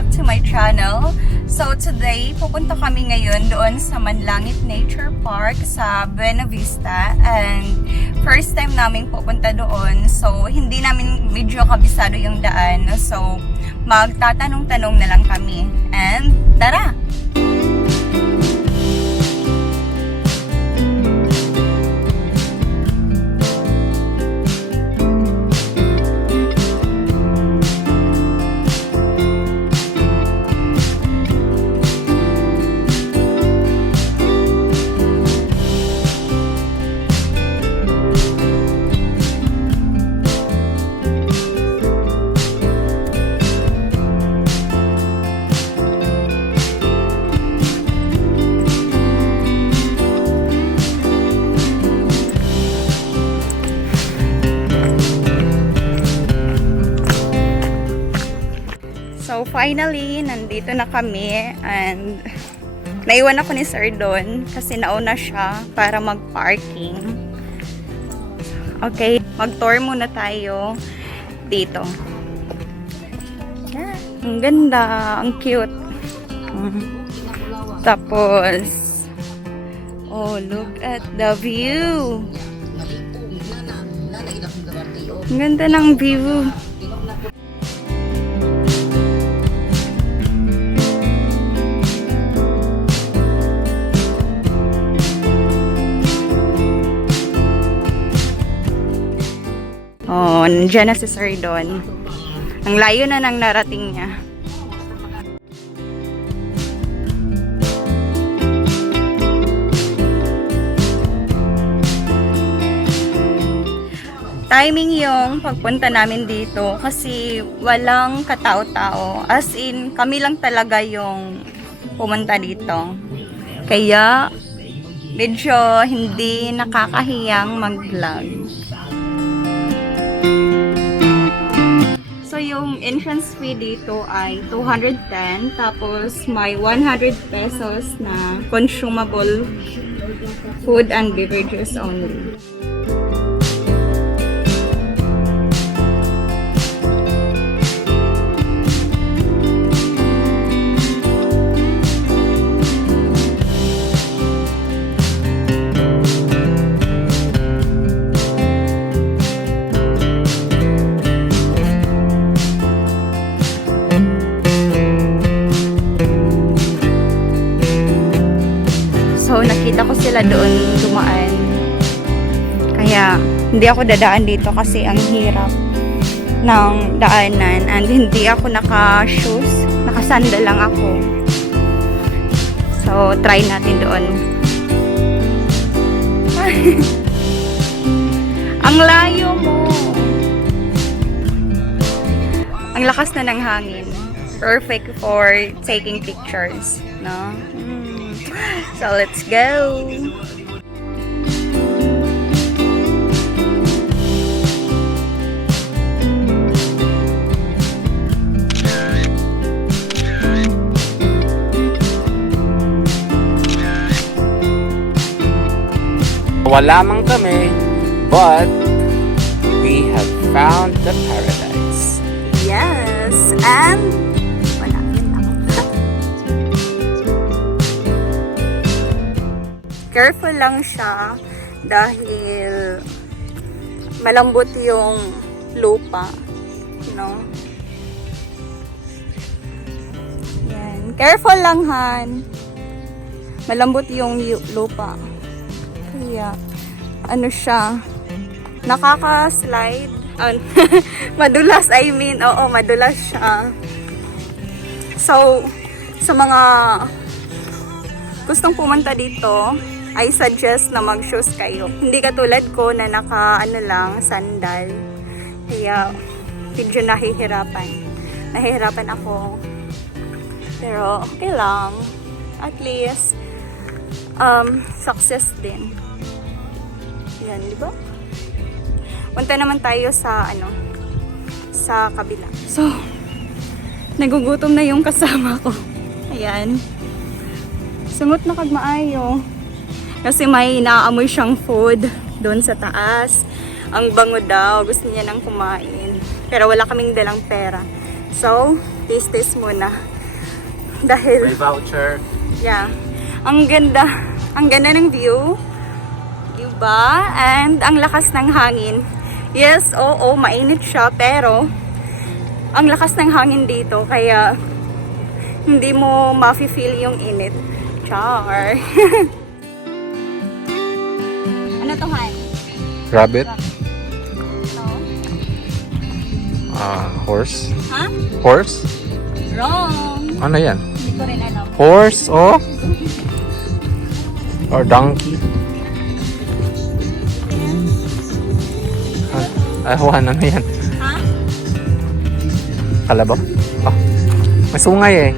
back to my channel. So today, pupunta kami ngayon doon sa Manlangit Nature Park sa Buena Vista. And first time namin pupunta doon. So hindi namin medyo kabisado yung daan. So magtatanong-tanong na lang kami. And tara! So finally, nandito na kami and naiwan ako ni Sir doon kasi nauna siya para mag-parking. Okay, mag-tour muna tayo dito. Yeah, ang ganda, ang cute. Tapos, oh, look at the view. Ang ganda ng view. Oh, nandiyan na si Sir doon. Ang layo na nang narating niya. Timing yung pagpunta namin dito kasi walang katao-tao. As in, kami lang talaga yung pumunta dito. Kaya, medyo hindi nakakahiyang mag-vlog. So, yung entrance fee dito ay 210. Tapos, may 100 pesos na consumable food and beverages only. So, nakita ko sila doon dumaan. Kaya, hindi ako dadaan dito kasi ang hirap ng daanan. And hindi ako naka-shoes. Nakasandal lang ako. So, try natin doon. Ang layo mo! Ang lakas na ng hangin. Perfect for taking pictures, no? So, let's go! Wala man kami, but we have found the paradise. Yes! And careful lang siya dahil malambot yung lupa, no? Yan. Careful lang, Han. Malambot yung lupa. Kaya, ano siya, nakaka-slide. Madulas, I mean. Oo, madulas siya. So, sa mga gustong pumunta dito, I suggest na mag-shoes kayo. Hindi katulad ko na lang, sandal. Kaya, medyo nahihirapan ako. Pero, okay lang. At least, success din. Yan, di ba? Punta naman tayo sa, sa kabila. So, nagugutom na yung kasama ko. Ayan. Sungot na kagmaayo. Kasi may naamoy siyang food doon sa taas. Ang bango daw. Gusto niya nang kumain. Pero wala kaming dalang pera. So, Taste muna. Dahil, May voucher. yeah. Ang ganda. Ang ganda ng view. Diba? And ang lakas ng hangin. Yes, oo, mainit siya. Pero, ang lakas ng hangin dito. Kaya, hindi mo ma-feel yung init. Char. Ano to, Han? Rabbit. No? Horse. Ha? Horse? Wrong. Ano yan? Hindi ko rin alam. Horse or donkey? Juan, ano yan? Ha? Kalabaw? Oh, may sungay eh.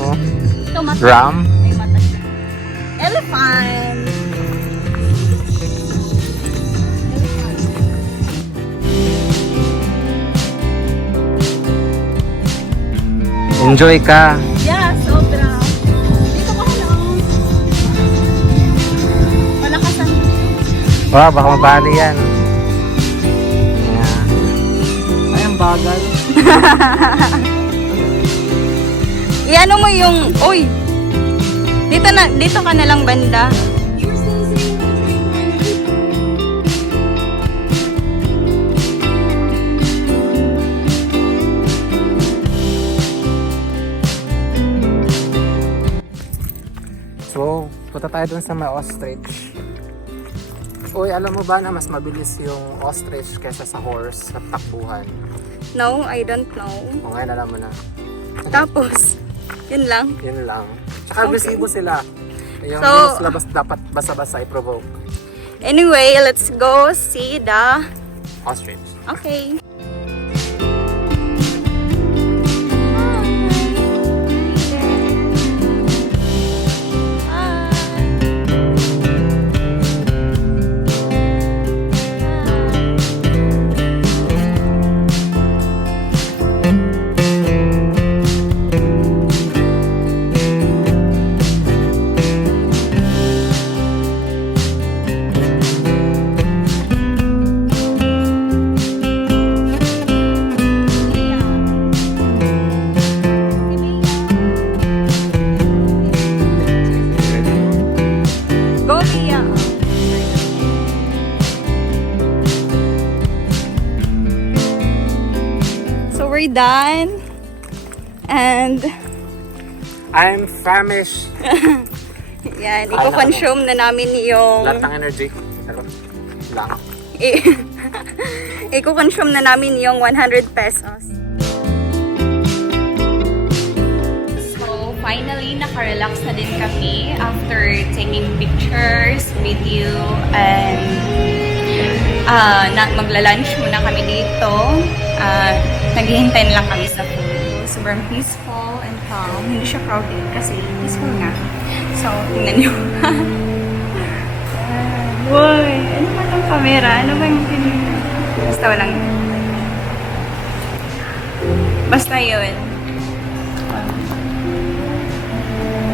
Oh. Ito, mata. Ram? May mata siya. Elephant. Enjoy ka. Yeah, sobra. Dito ka lang. Malakasan. Wow, baka mabali yan. Yeah. Ay, ang bagal. Iano mo yung, uy, dito ka na lang banda. So, punta tayo dun sa may ostrich. Uy, alam mo ba na mas mabilis yung ostrich kaysa sa horse sa takbuhan? No, I don't know. O ngayon alam mo na. Tapos, yun lang. Yun lang. Tsaka agresibo sila. Yung So- labas dapat basa-basa i-provoke. Anyway, let's go see the... Ostrich. Okay. Go, Mia. So we're done. And I'm famished. yan, i-consume na namin yung Lahat ng energy. Pero, lang. i-consume na namin yung 100 pesos. So, finally, naka-relax na din kami after taking pictures, video, and magla-lunch muna kami dito. Naghihintay lang kami sa food. Sobrang peaceful and calm. Hindi siya crowded kasi peaceful nga. So, tingnan nyo. Woy! Ano ba itong camera? Ano ba yung basta walang... Basta yun.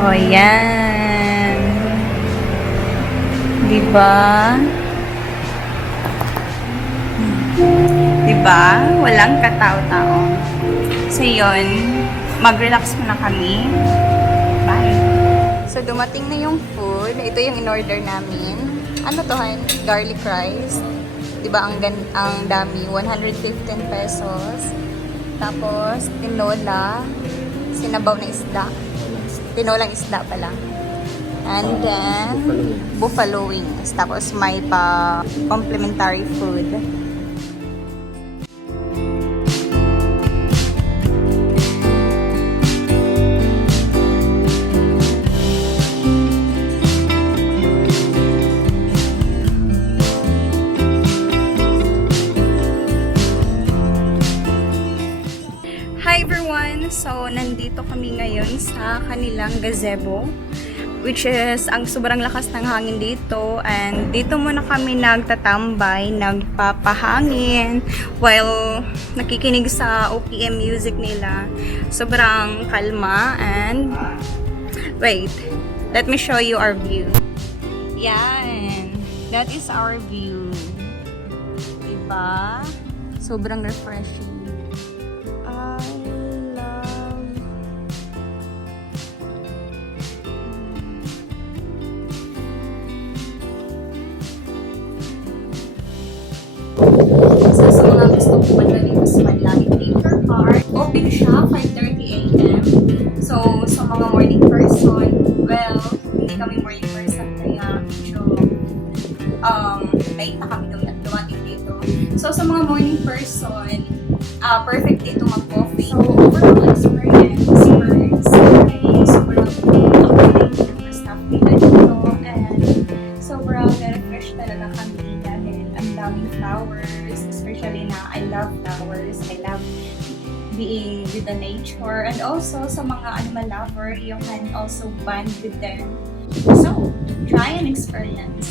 Oh, yan. Diba? Diba? Walang katao-tao. So, yun. Mag-relax muna kami. Bye! So, dumating na yung food. Ito yung in-order namin. Ano to, Han? Garlic rice. Diba, ang dami. 115 pesos. Tapos, tinola. Sinabaw na isda. Tinolang isda pala. And then, buffalo wings. Tapos, may pa complimentary food. Hi everyone! So, nandito kami ngayon sa kanilang gazebo, which is ang sobrang lakas ng hangin dito, and dito muna kami nagtatambay, nagpapahangin while nakikinig sa OPM music nila. Sobrang kalma, and wait, let me show you our view. Yan, that is our view. Diba? Sobrang refreshing. I love So, sa mga morning person, well, hindi kami morning person kaya medyo late na kami dumating dito. So, sa mga morning person, perfect dito mag-coffee. So, overall experience first ay sobrang accommodating ng staff nila dito and sobrang refresh talaga kami dahil ang daming flowers, especially na I love flowers, I love being with the nature, and also sa mga animal lover, you can also bond with them. So, try and experience.